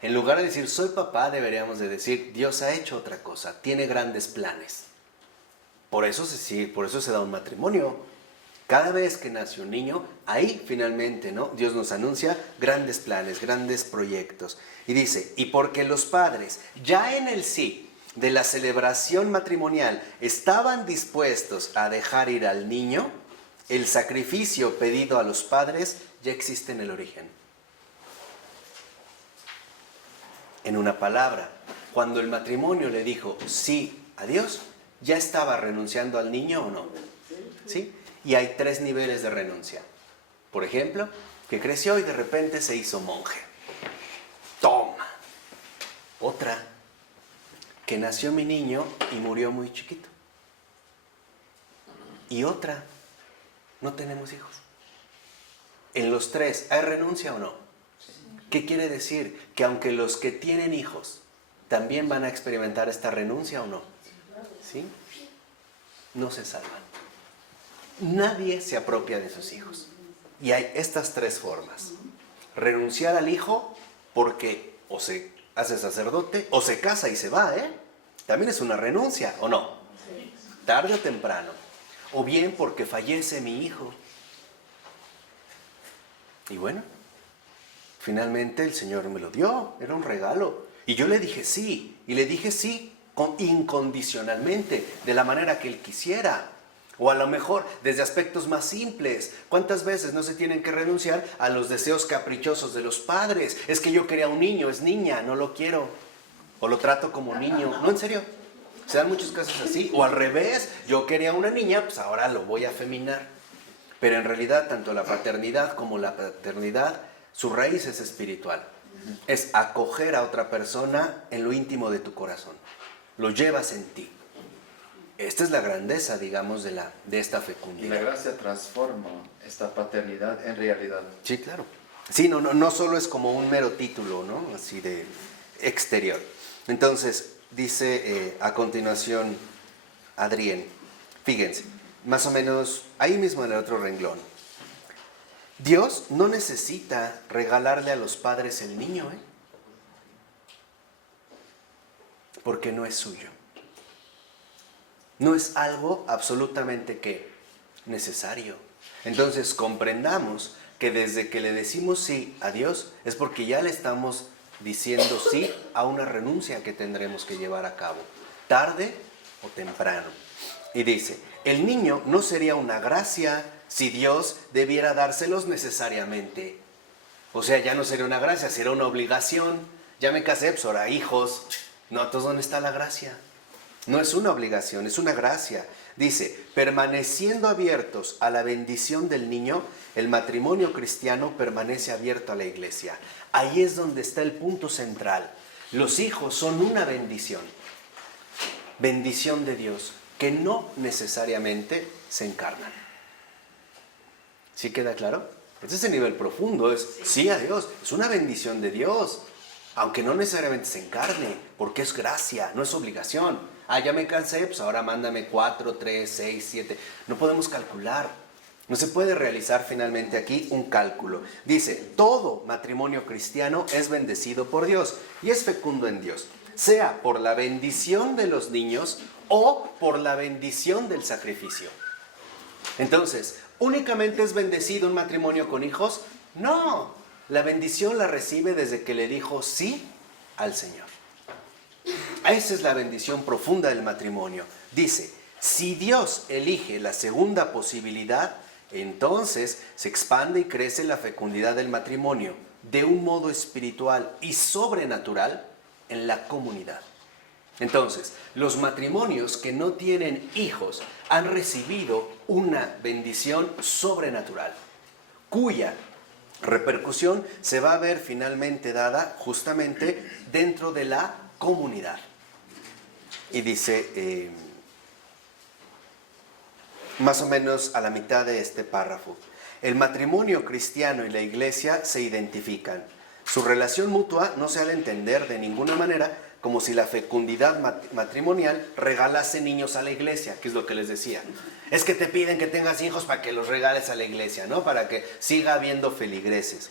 En lugar de decir soy papá, deberíamos de decir Dios ha hecho otra cosa, tiene grandes planes. Por eso se da un matrimonio. Cada vez que nace un niño, ahí finalmente, ¿no? Dios nos anuncia grandes planes, grandes proyectos. Y dice, y porque los padres ya en el sí de la celebración matrimonial estaban dispuestos a dejar ir al niño, el sacrificio pedido a los padres ya existe en el origen. En una palabra, cuando el matrimonio le dijo sí a Dios, ¿ya estaba renunciando al niño o no? ¿Sí? Y hay 3 niveles de renuncia. Por ejemplo, que creció y de repente se hizo monje. Toma. Otra, que nació mi niño y murió muy chiquito. Y otra, no tenemos hijos. En los 3, ¿hay renuncia o no? ¿Qué quiere decir? Que aunque los que tienen hijos también van a experimentar esta renuncia o no. ¿Sí? No se salvan. Nadie se apropia de sus hijos. Y hay estas 3 formas. Renunciar al hijo porque o se hace sacerdote o se casa y se va, ¿eh? También es una renuncia, ¿o no? Tarde o temprano. O bien porque fallece mi hijo. Y bueno, finalmente el Señor me lo dio, era un regalo. Y yo le dije sí, y le dije sí incondicionalmente, de la manera que Él quisiera. O a lo mejor desde aspectos más simples. ¿Cuántas veces no se tienen que renunciar a los deseos caprichosos de los padres? Es que yo quería un niño, es niña, no lo quiero. O lo trato como niño. No, en serio. Se dan muchos casos así. O al revés, yo quería una niña, pues ahora lo voy a afeminar. Pero en realidad, tanto la paternidad como la paternidad, su raíz es espiritual. Es acoger a otra persona en lo íntimo de tu corazón. Lo llevas en ti. Esta es la grandeza, digamos, de esta fecundidad. Y la gracia transforma esta paternidad en realidad. Sí, claro. Sí, no solo es como un mero título, ¿no? Así de exterior. Entonces, dice a continuación Adrián, fíjense, más o menos ahí mismo en el otro renglón. Dios no necesita regalarle a los padres el niño, ¿eh? Porque no es suyo. No es algo absolutamente ¿qué? Necesario. Entonces comprendamos que desde que le decimos sí a Dios es porque ya le estamos diciendo sí a una renuncia que tendremos que llevar a cabo, tarde o temprano. Y dice, el niño no sería una gracia si Dios debiera dárselos necesariamente. O sea, ya no sería una gracia, sería una obligación. Ya me casé, pues ahora hijos. No, entonces ¿dónde está la gracia? No es una obligación, es una gracia. Dice, permaneciendo abiertos a la bendición del niño, el matrimonio cristiano permanece abierto a la iglesia. Ahí es donde está el punto central. Los hijos son una bendición. Bendición de Dios, que no necesariamente se encarnan. ¿Sí queda claro? Ese es el nivel profundo, es sí a Dios, es una bendición de Dios. Aunque no necesariamente se encarne, porque es gracia, no es obligación. Ya me cansé, pues ahora mándame 4, 3, 6, 7. No podemos calcular. No se puede realizar finalmente aquí un cálculo. Dice, todo matrimonio cristiano es bendecido por Dios y es fecundo en Dios, sea por la bendición de los niños o por la bendición del sacrificio. Entonces, ¿únicamente es bendecido un matrimonio con hijos? No. La bendición la recibe desde que le dijo sí al Señor. Esa es la bendición profunda del matrimonio. Dice, si Dios elige la segunda posibilidad, entonces se expande y crece la fecundidad del matrimonio de un modo espiritual y sobrenatural en la comunidad. Entonces, los matrimonios que no tienen hijos han recibido una bendición sobrenatural, cuya repercusión se va a ver finalmente dada justamente dentro de la comunidad. Y dice más o menos a la mitad de este párrafo. El matrimonio cristiano y la iglesia se identifican. Su relación mutua no se ha de entender de ninguna manera como si la fecundidad matrimonial regalase niños a la iglesia, que es lo que les decía. Es que te piden que tengas hijos para que los regales a la iglesia, ¿no? Para que siga habiendo feligreses.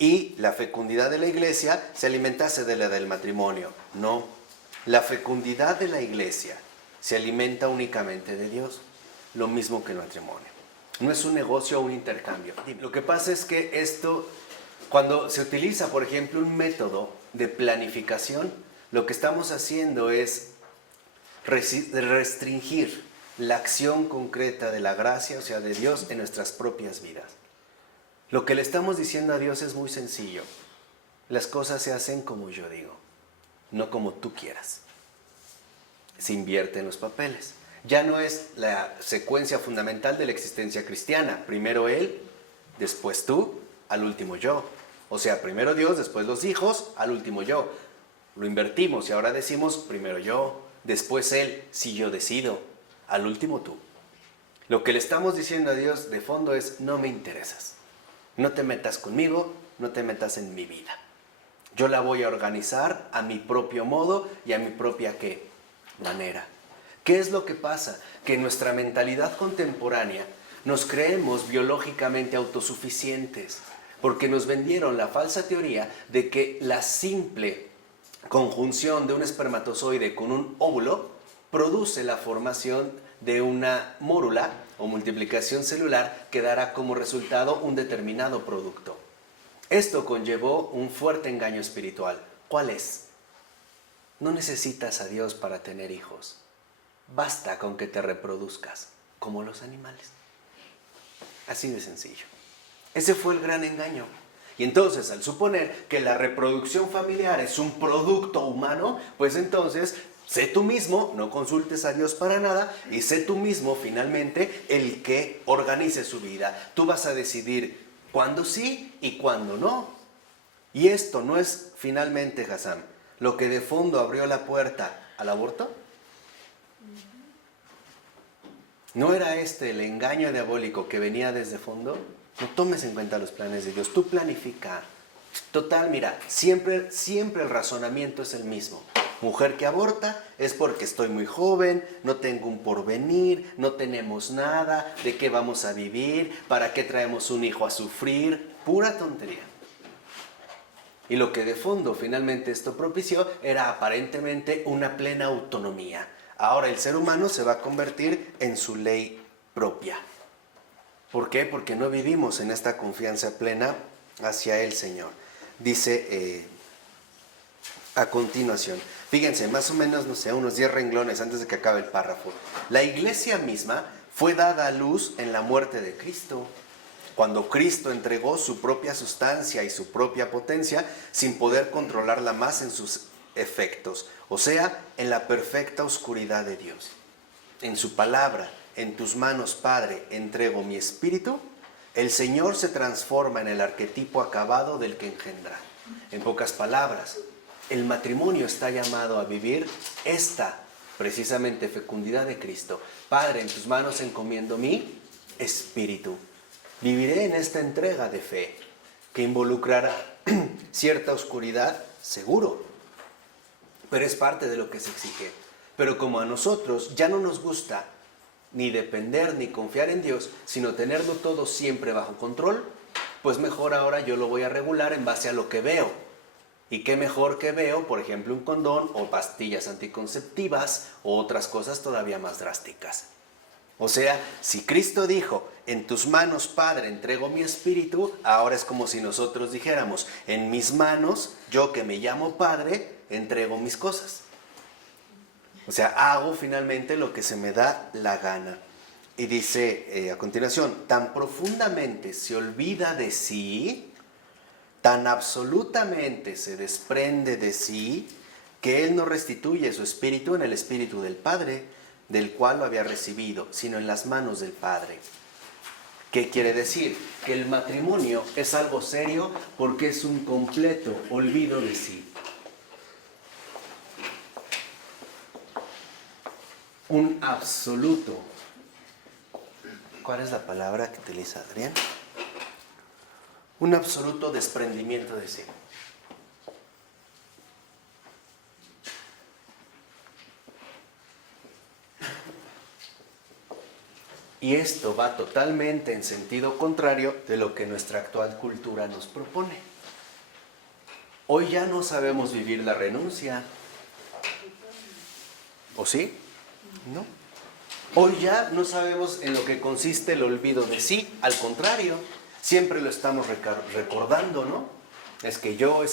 Y la fecundidad de la iglesia se alimentase de la del matrimonio. No, la fecundidad de la iglesia se alimenta únicamente de Dios, lo mismo que el matrimonio. No es un negocio o un intercambio. Lo que pasa es que esto, cuando se utiliza, por ejemplo, un método de planificación, lo que estamos haciendo es restringir la acción concreta de la gracia, o sea, de Dios en nuestras propias vidas. Lo que le estamos diciendo a Dios es muy sencillo. Las cosas se hacen como yo digo, no como tú quieras. Se invierte en los papeles. Ya no es la secuencia fundamental de la existencia cristiana. Primero Él, después tú, al último yo. O sea, primero Dios, después los hijos, al último yo. Lo invertimos y ahora decimos primero yo, después Él, si yo decido, al último tú. Lo que le estamos diciendo a Dios de fondo es: no me interesas. No te metas conmigo, no te metas en mi vida. Yo la voy a organizar a mi propio modo y a mi propia ¿qué? Manera. ¿Qué es lo que pasa? Que en nuestra mentalidad contemporánea nos creemos biológicamente autosuficientes, porque nos vendieron la falsa teoría de que la simple conjunción de un espermatozoide con un óvulo produce la formación de una mórula o multiplicación celular que dará como resultado un determinado producto. Esto conllevó un fuerte engaño espiritual. ¿Cuál es? No necesitas a Dios para tener hijos. Basta con que te reproduzcas, como los animales. Así de sencillo. Ese fue el gran engaño. Y entonces, al suponer que la reproducción familiar es un producto humano, pues entonces, sé tú mismo, no consultes a Dios para nada, y sé tú mismo, finalmente, el que organice su vida. Tú vas a decidir cuándo sí y cuándo no. Y esto no es, finalmente, Hassan, lo que de fondo abrió la puerta al aborto. ¿No era este el engaño diabólico que venía desde fondo? No tomes en cuenta los planes de Dios, tú planifica. Total, mira, siempre el razonamiento es el mismo. Mujer que aborta es porque estoy muy joven, no tengo un porvenir, no tenemos nada, ¿de qué vamos a vivir? ¿Para qué traemos un hijo a sufrir? Pura tontería. Y lo que de fondo finalmente esto propició era aparentemente una plena autonomía. Ahora el ser humano se va a convertir en su ley propia. ¿Por qué? Porque no vivimos en esta confianza plena hacia el Señor. Dice a continuación, fíjense, más o menos, no sé, unos 10 renglones antes de que acabe el párrafo. La iglesia misma fue dada a luz en la muerte de Cristo, cuando Cristo entregó su propia sustancia y su propia potencia sin poder controlarla más en sus efectos, o sea, en la perfecta oscuridad de Dios. En su palabra: en tus manos, Padre, entrego mi espíritu, el Señor se transforma en el arquetipo acabado del que engendra. En pocas palabras, el matrimonio está llamado a vivir esta, precisamente, fecundidad de Cristo. Padre, en tus manos encomiendo mi espíritu. Viviré en esta entrega de fe, que involucrará cierta oscuridad, seguro, pero es parte de lo que se exige. Pero como a nosotros ya no nos gusta ni depender ni confiar en Dios, sino tenerlo todo siempre bajo control, pues mejor ahora yo lo voy a regular en base a lo que veo. Y qué mejor que veo, por ejemplo, un condón o pastillas anticonceptivas o otras cosas todavía más drásticas. O sea, si Cristo dijo: en tus manos, Padre, entrego mi espíritu, ahora es como si nosotros dijéramos: en mis manos, yo que me llamo Padre, entrego mis cosas. O sea, hago finalmente lo que se me da la gana. Y dice a continuación: tan profundamente se olvida de sí, tan absolutamente se desprende de sí, que Él no restituye su espíritu en el espíritu del Padre, del cual lo había recibido, sino en las manos del Padre. ¿Qué quiere decir? Que el matrimonio es algo serio porque es un completo olvido de sí. Un absoluto ¿cuál es la palabra que utiliza Adrián? Un absoluto desprendimiento de sí. Y esto va totalmente en sentido contrario de lo que nuestra actual cultura nos propone. Hoy ya no sabemos vivir la renuncia. ¿O sí? No. Hoy ya no sabemos en lo que consiste el olvido de sí. Al contrario, siempre lo estamos recordando, ¿no? Es que yo.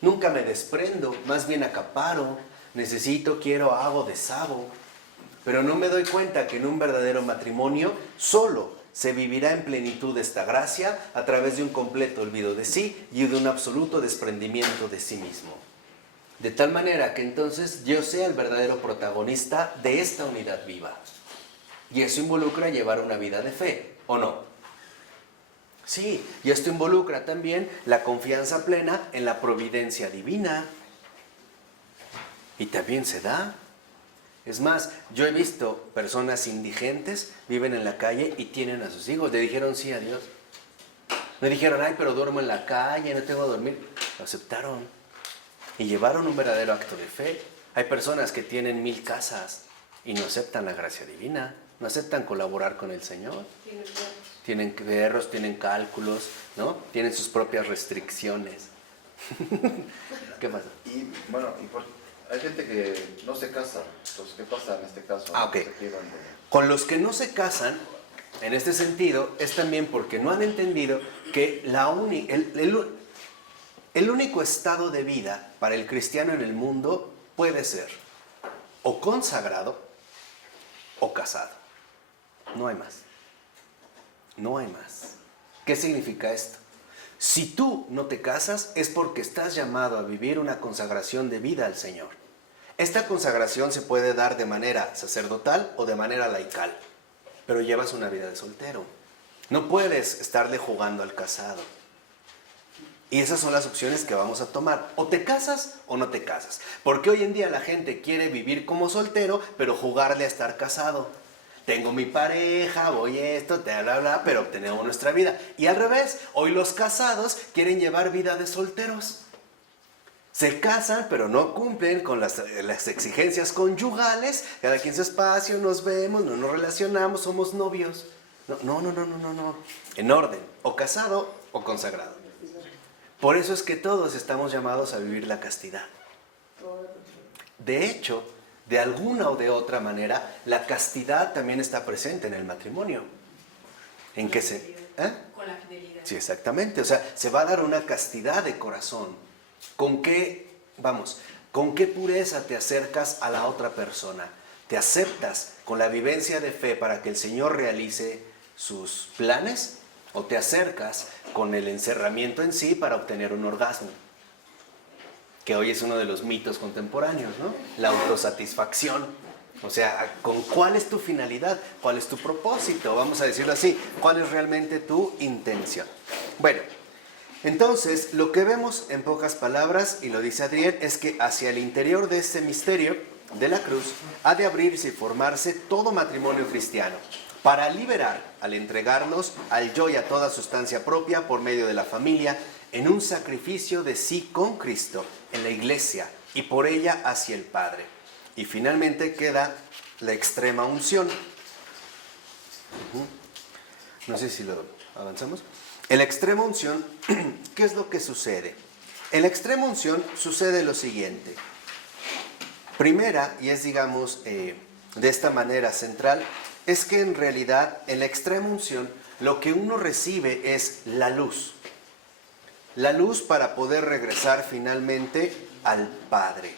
Nunca me desprendo, más bien acaparo. Necesito, quiero, hago, deshago. Pero no me doy cuenta que en un verdadero matrimonio solo se vivirá en plenitud esta gracia a través de un completo olvido de sí y de un absoluto desprendimiento de sí mismo. De tal manera que entonces yo sea el verdadero protagonista de esta unidad viva. Y eso involucra llevar una vida de fe, ¿o no? Sí, y esto involucra también la confianza plena en la providencia divina. Y también se da. Es más, yo he visto personas indigentes, viven en la calle y tienen a sus hijos. Le dijeron sí a Dios. Me dijeron, ay, pero duermo en la calle, no tengo que dormir. Lo aceptaron y llevaron un verdadero acto de fe. Hay personas que tienen 1000 casas y no aceptan la gracia divina, no aceptan colaborar con el Señor. Tienen perros, tienen cálculos, ¿no? Tienen sus propias restricciones. ¿Qué pasa? Y bueno, hay gente que no se casa. Entonces, ¿qué pasa en este caso? Ok. Con los que no se casan, en este sentido, es también porque no han entendido que el único estado de vida para el cristiano en el mundo puede ser o consagrado o casado. No hay más. No hay más. ¿Qué significa esto? Si tú no te casas es porque estás llamado a vivir una consagración de vida al Señor. Esta consagración se puede dar de manera sacerdotal o de manera laical, pero llevas una vida de soltero. No puedes estarle jugando al casado. Y esas son las opciones que vamos a tomar. O te casas o no te casas. Porque hoy en día la gente quiere vivir como soltero, pero jugarle a estar casado. Tengo mi pareja, voy esto, bla, bla, bla, pero tenemos nuestra vida. Y al revés, hoy los casados quieren llevar vida de solteros. Se casan, pero no cumplen con las exigencias conyugales. Cada quien su espacio, nos vemos, no nos relacionamos, somos novios. No. En orden, o casado o consagrado. Por eso es que todos estamos llamados a vivir la castidad. De hecho, de alguna o de otra manera, la castidad también está presente en el matrimonio. ¿En qué se? ¿Eh? Con la fidelidad. Sí, exactamente. O sea, se va a dar una castidad de corazón. ¿Con qué pureza te acercas a la otra persona? ¿Te aceptas con la vivencia de fe para que el Señor realice sus planes? ¿O te acercas con el encerramiento en sí para obtener un orgasmo? Que hoy es uno de los mitos contemporáneos, ¿no? La autosatisfacción. O sea, ¿con cuál es tu finalidad? ¿Cuál es tu propósito? Vamos a decirlo así. ¿Cuál es realmente tu intención? Bueno, entonces, lo que vemos en pocas palabras, y lo dice Adrián, es que hacia el interior de este misterio de la cruz ha de abrirse y formarse todo matrimonio cristiano para liberar al entregarnos al yo y a toda sustancia propia por medio de la familia en un sacrificio de sí con Cristo en la iglesia y por ella hacia el Padre. Y finalmente queda la extrema unción. No sé si lo avanzamos. En la extrema unción, ¿qué es lo que sucede? En la extrema unción sucede lo siguiente. Primera, y es digamos de esta manera central, es que en realidad en la extrema unción lo que uno recibe es la luz. La luz para poder regresar finalmente al Padre.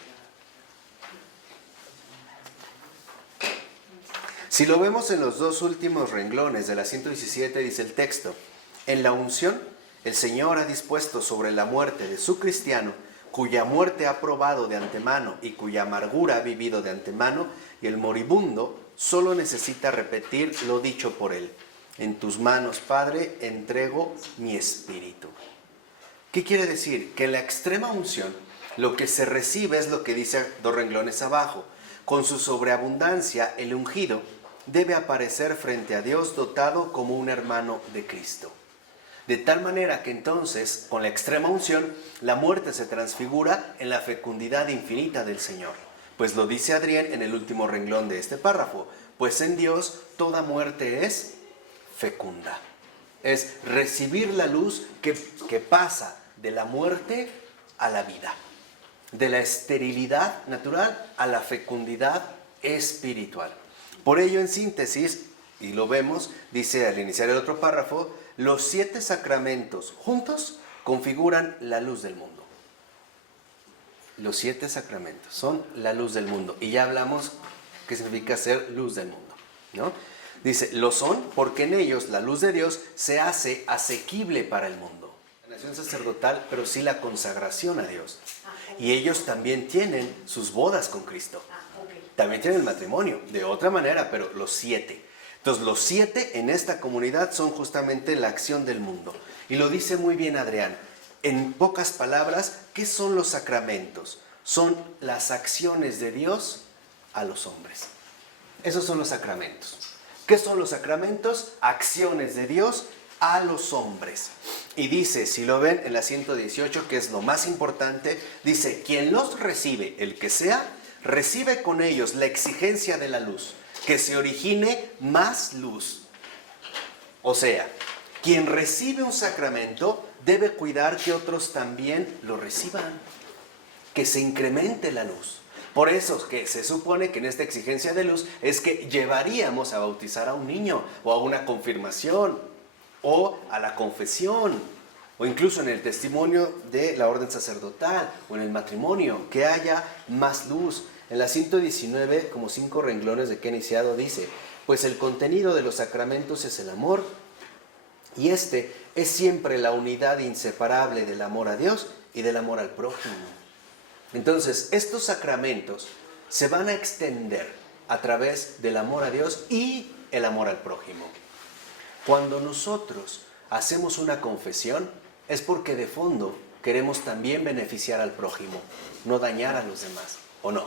Si lo vemos en los dos últimos renglones de la 117, dice el texto: en la unción, el Señor ha dispuesto sobre la muerte de su cristiano, cuya muerte ha probado de antemano y cuya amargura ha vivido de antemano, y el moribundo solo necesita repetir lo dicho por él: en tus manos, Padre, entrego mi espíritu. ¿Qué quiere decir? Que en la extrema unción lo que se recibe es lo que dice dos renglones abajo. Con su sobreabundancia, el ungido debe aparecer frente a Dios dotado como un hermano de Cristo. De tal manera que entonces, con la extrema unción, la muerte se transfigura en la fecundidad infinita del Señor. Pues lo dice Adrián en el último renglón de este párrafo, pues en Dios toda muerte es fecunda. Es recibir la luz que pasa de la muerte a la vida, de la esterilidad natural a la fecundidad espiritual. Por ello, en síntesis, y lo vemos, dice al iniciar el otro párrafo, los 7 sacramentos juntos configuran la luz del mundo. Los 7 sacramentos son la luz del mundo. Y ya hablamos qué significa ser luz del mundo, ¿no? Dice, lo son porque en ellos la luz de Dios se hace asequible para el mundo. La nación sacerdotal, pero sí la consagración a Dios. Y ellos también tienen sus bodas con Cristo. También tienen el matrimonio, de otra manera, pero los 7. Entonces, los 7 en esta comunidad son justamente la acción del mundo. Y lo dice muy bien Adrián. En pocas palabras, ¿qué son los sacramentos? Son las acciones de Dios a los hombres. Esos son los sacramentos. ¿Qué son los sacramentos? Acciones de Dios a los hombres. Y dice, si lo ven en la 118, que es lo más importante, dice, quien los recibe, el que sea, recibe con ellos la exigencia de la luz, que se origine más luz. O sea, quien recibe un sacramento debe cuidar que otros también lo reciban, que se incremente la luz. Por eso que se supone que en esta exigencia de luz es que llevaríamos a bautizar a un niño, o a una confirmación, o a la confesión, o incluso en el testimonio de la orden sacerdotal, o en el matrimonio, que haya más luz. En la 119, como 5 renglones de que he iniciado, dice, pues el contenido de los sacramentos es el amor, y este es siempre la unidad inseparable del amor a Dios y del amor al prójimo. Entonces, estos sacramentos se van a extender a través del amor a Dios y el amor al prójimo. Cuando nosotros hacemos una confesión, es porque de fondo queremos también beneficiar al prójimo, no dañar a los demás, ¿o no?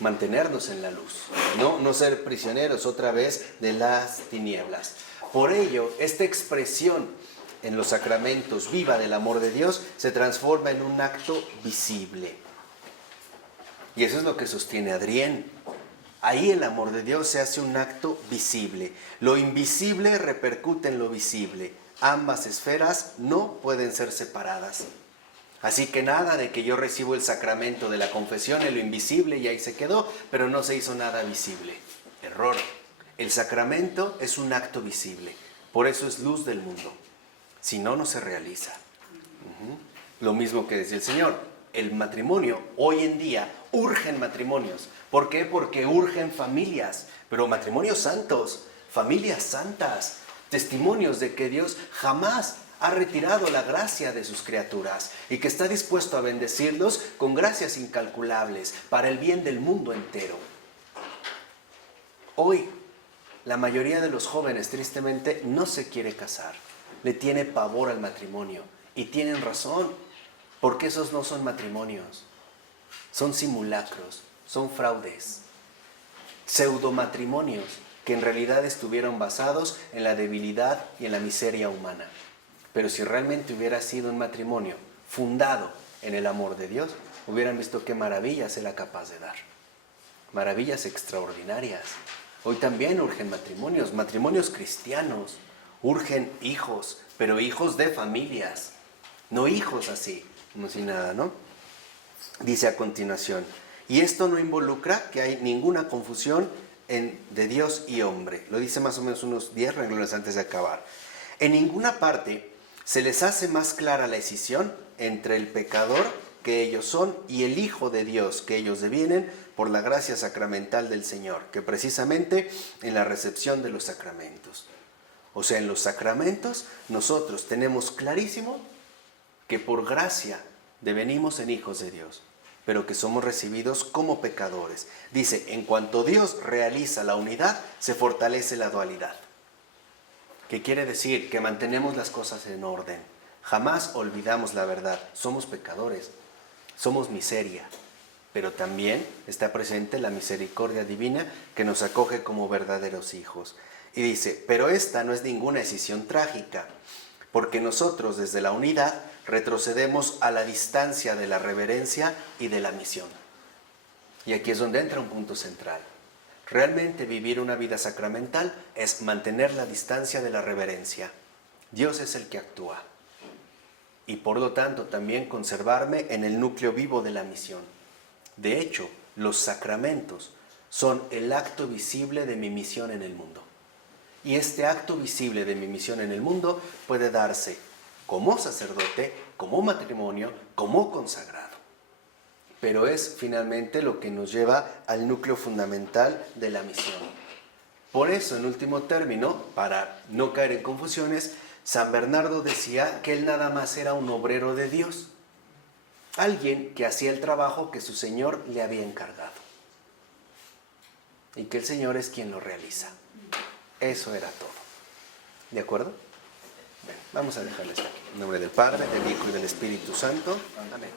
Mantenernos en la luz, no ser prisioneros otra vez de las tinieblas. Por ello, esta expresión en los sacramentos viva del amor de Dios se transforma en un acto visible. Y eso es lo que sostiene Adrián. Ahí el amor de Dios se hace un acto visible. Lo invisible repercute en lo visible. Ambas esferas no pueden ser separadas. Así que nada de que yo recibo el sacramento de la confesión en lo invisible y ahí se quedó, pero no se hizo nada visible. Error. El sacramento es un acto visible. Por eso es luz del mundo. Si no, no se realiza. Lo mismo que decía el Señor. El matrimonio, hoy en día, urgen matrimonios. ¿Por qué? Porque urgen familias, pero matrimonios santos, familias santas, testimonios de que Dios jamás ha retirado la gracia de sus criaturas y que está dispuesto a bendecirlos con gracias incalculables para el bien del mundo entero. Hoy, la mayoría de los jóvenes, tristemente, no se quiere casar. Le tiene pavor al matrimonio. Y tienen razón, porque esos no son matrimonios. Son simulacros, son fraudes. Pseudomatrimonios que en realidad estuvieron basados en la debilidad y en la miseria humana. Pero si realmente hubiera sido un matrimonio fundado en el amor de Dios, hubieran visto qué maravillas era capaz de dar. Maravillas extraordinarias. Hoy también urgen matrimonios, matrimonios cristianos, urgen hijos, pero hijos de familias, no hijos así, como si nada, ¿no? Dice a continuación, y esto no involucra que hay ninguna confusión de Dios y hombre. Lo dice más o menos unos 10 renglones antes de acabar. En ninguna parte se les hace más clara la escisión entre el pecador que ellos son y el Hijo de Dios que ellos devienen por la gracia sacramental del Señor, que precisamente en la recepción de los sacramentos. O sea, en los sacramentos nosotros tenemos clarísimo que por gracia devenimos en hijos de Dios, pero que somos recibidos como pecadores. Dice, en cuanto Dios realiza la unidad, se fortalece la dualidad. ¿Qué quiere decir? Que mantenemos las cosas en orden. Jamás olvidamos la verdad. Somos pecadores. Somos miseria. pero también está presente la misericordia divina que nos acoge como verdaderos hijos. Y dice, pero esta no es ninguna decisión trágica, porque nosotros desde la unidad retrocedemos a la distancia de la reverencia y de la misión. Y aquí es donde entra un punto central. Realmente vivir una vida sacramental es mantener la distancia de la reverencia. Dios es el que actúa. Y por lo tanto también conservarme en el núcleo vivo de la misión. De hecho, los sacramentos son el acto visible de mi misión en el mundo. Y este acto visible de mi misión en el mundo puede darse como sacerdote, como matrimonio, como consagrado. Pero es finalmente lo que nos lleva al núcleo fundamental de la misión. Por eso, en último término, para no caer en confusiones, San Bernardo decía que él nada más era un obrero de Dios. Alguien que hacía el trabajo que su Señor le había encargado. Y que el Señor es quien lo realiza. Eso era todo. ¿De acuerdo? Bien, vamos a dejarles aquí. En nombre del Padre, del Hijo y del Espíritu Santo. Amén.